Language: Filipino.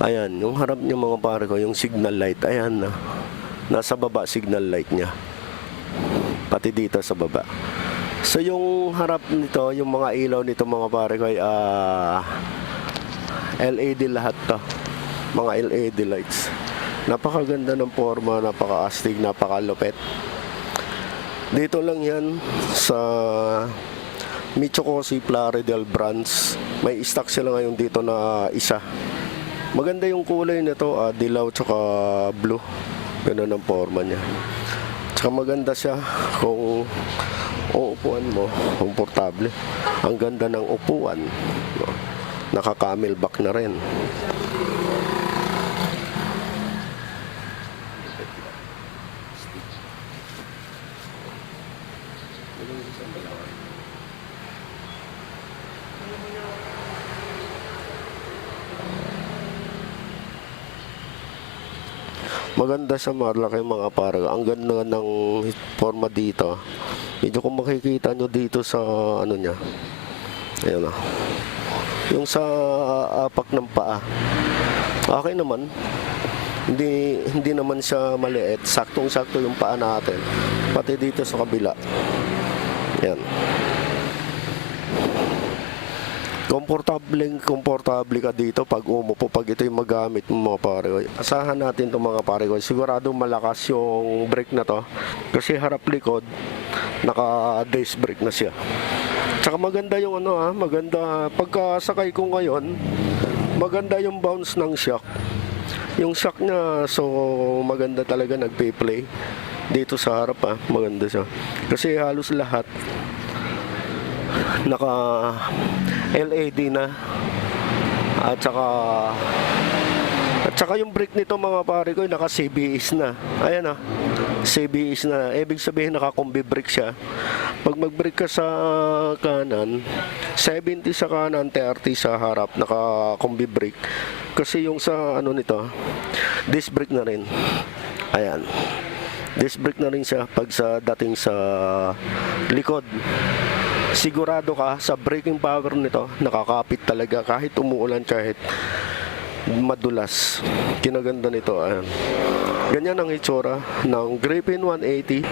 Ayan, yung harap niya mga pare ko, yung signal light, ayan na. Nasa baba signal light niya. Pati dito sa baba. So yung harap nito, yung mga ilaw nito mga pare ko ay LED lahat to. Mga LED lights. Napakaganda ng forma, napaka-astig, napaka-lupet. Dito lang yan sa Michokosi Plaridel branch. May stock sila ngayon dito na isa. Maganda yung kulay nito, dilaw tsaka blue. Ganun ang forma niya. Tsaka maganda siya kung uupuan mo, komportable. Ang ganda ng upuan. Naka-camelback na rin. Maganda sa Marlaki mga pare. Ang ganda ng forma dito. Medyo kung makikita nyo dito sa ano niya. Ayan na. Yung sa apak ng paa. Okay naman. Hindi naman siya maliit. Saktong-sakto yung paa natin. Pati dito sa kabila. Ayan. Komportable ka dito pag umupo, pag ito yung magamit mo mga pare. Asahan natin itong mga pare ko. Siguradong malakas yung brake na to. Kasi harap likod, naka-disc brake na siya. Tsaka maganda yung maganda. Pagkasakay ko ngayon, maganda yung bounce ng shock. Yung shock niya, so maganda talaga nagpe-play. Dito sa harap maganda siya. Kasi halos lahat naka LED na at saka yung brake nito mga pare ko naka CBS na. Ayan CBS na, ibig sabihin naka combi brake siya. Pag mag-brake ka sa kanan, 70 sa kanan, 30 sa harap, naka combi brake. Kasi yung sa nito, disc brake na rin. Ayan, disc brake na rin siya pag sa dating sa likod. Sigurado ka sa braking power nito, nakakapit talaga kahit umuulan, kahit madulas. Kinaganda nito. Ayan. Ganyan ang itsura ng Griffin 180.